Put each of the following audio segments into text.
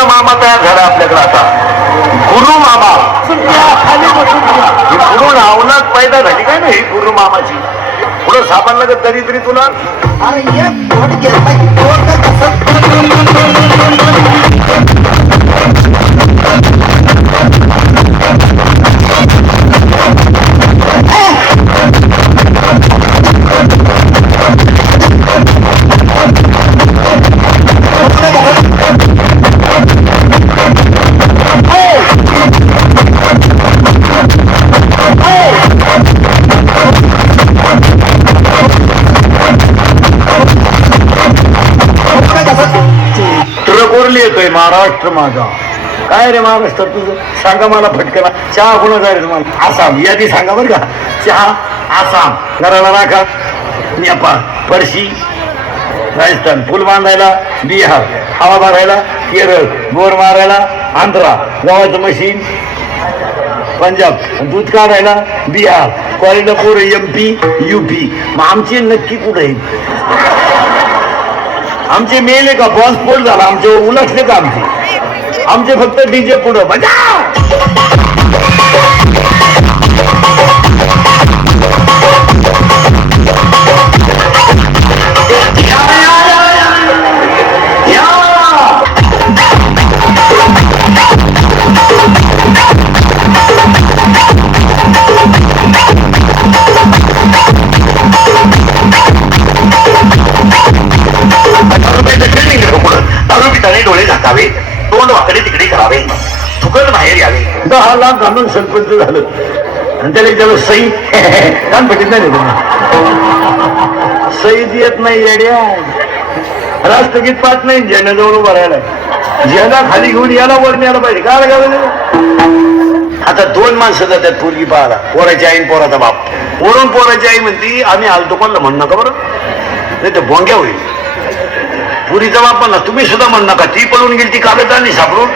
मामा तयार झाला आपल्याकडे आता गुरु मामा. गुरु नावनात पैदा झाली काय ना ही गुरु मामाची. पुढं सापडलं का तरी तुला येतोय महाराष्ट्र माझा. काय रे महाराष्ट्र तुझं सांगा मला फटकन. चहा कोणाचा आहे तुम्हाला? आसाम. यादी सांगा बरं का. चहा आसाम, घराला राखा नेपाळ, पर्शी राजस्थान, फुल बांधायला बिहार, हवा भरायला केरळ, बोर मारायला आंध्रा, गव्हाचं मशीन पंजाब, दूध काढायला बिहार, कॉलेजला पोरं MP UP. मग आमचे नक्की कुठे आहेत? आमचे मेले का? बॉम्बस्फोट झाला आमचे, उलटले का आमचे फक्त डीजे पुढं बजा. डोळे झाकावे, तोंड वाकडे तिकडे करावे, फुकट बाहेर यावे. 10 लाख घालून सरपंच झालं आणि त्याला त्याला सही कान पटीत नाही. सही देत नाही येड्या. राष्ट्रगीत पाठ नाही. ज्याच्याजवळ उभं राहिला ज्याला खाली घेऊन याला वर न्यायला पाहिजे. काय लागावे आता 2 माणसं जातात पोरगी पाहायला. पोराची आई पोराचा बाप. वरून पोराची आई म्हणती आम्ही आलतो कोणला म्हणू नका बरं, नाही तर भोंग्या होईल. पुरीचा बाप म्हणला तुम्ही सुद्धा म्हणू नका. ती पळून गेली, ती कागद आणली सापडून.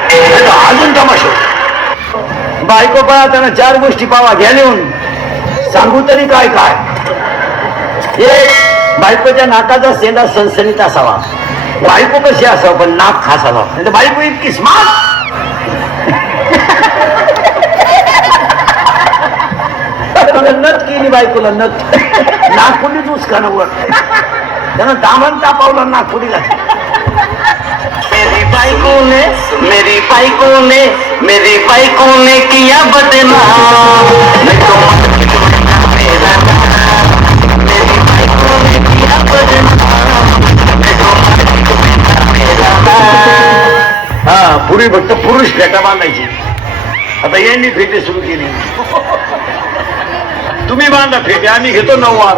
अजून तमाशा. बायको पळा त्यांना 4 गोष्टी पावा घ्या लिहून. सांगू तरी काय काय. एक, बायकोच्या नाकाचा सेंदा सणसणीत असावा. बायको कशी असावं पण नाक खास असावं. नाही तर बायको इतकी स्मार्ट. नथ केली बायकोला. नथ नागपुडीच उचकानावर त्यांना दामन तापावला नागपुडी घातली. मेरी बाइको ने किया बदनाम. हा पूर्वी फक्त पुरुष फेटा बांधायची. आता यांनी फेटे सुरू केली. तुम्ही बांधा फेटे, आम्ही घेतो 9 वार.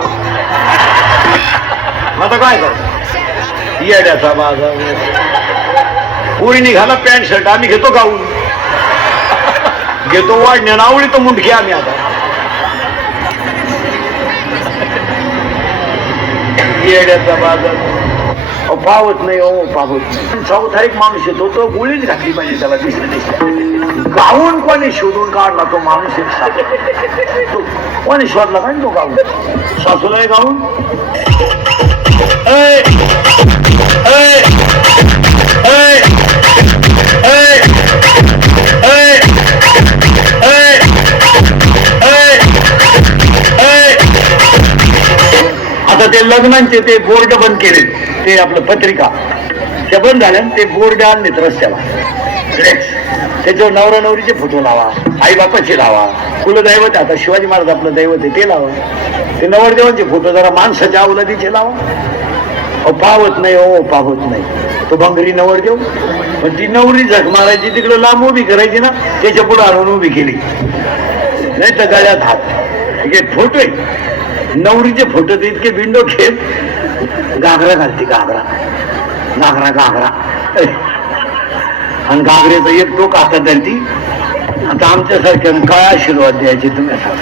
आता काय कर येड्याचा बाजार. पुरी निघाला पॅन्ट शर्ट, आम्ही घेतो गाऊन. घेतो वाढण्या आवडी तो मुंडकी आम्ही. आता येड्याचा बाजार. पावत नाही हो, पावत नाही. सावधारिक माणूस येतो तो गोळीच घातली पाहिजे त्याला. दिसल्या गाऊन कोणी शोधून काढला तो माणूस. कोणी शोधला काय तो गाऊन? सासूला गाऊन. आता ते लग्नांचे ते बोर्ड बंद केले. ते आपलं पत्रिका त्या बंद झाल्या. ते बोर्ड आणलेत रस्त्याला. त्याच्यावर नवरा नवरीचे फोटो लावा, आई बापाचे लावा, कुलदैवत. आता शिवाजी महाराज आपलं दैवत आहे ते लावा. ते नवरदेवांचे फोटो जरा माणसाच्या अवलादीचे लावा. पावत नाही हो, पावत नाही. तो भंगरी नवरदेव. पण ती नवरी झक मारायची तिकडे लांब उभी करायची ना, त्याच्या पुढे आणून उभी केली. नाही तर गळ्यात हात. हे फोटो आहे नवरीचे फोटो. ते इतके बिंडो खेळ. घागरा घालते, घागरा घागरा घागरा. आणि घागरेचं एक टोक हातात धरती. आता आमच्यासारख्या काय आशीर्वाद द्यायचे तुम्ही सांग.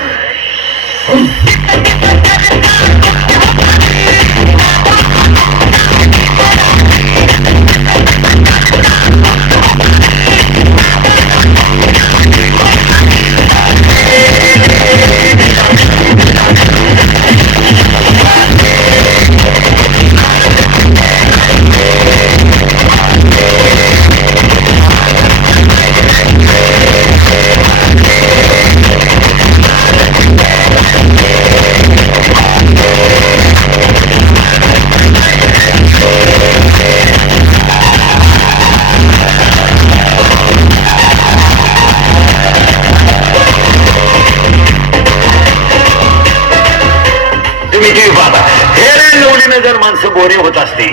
तुम्ही टीव्ही पाहता. हे निवडीने जर माणसं गोरे होत असते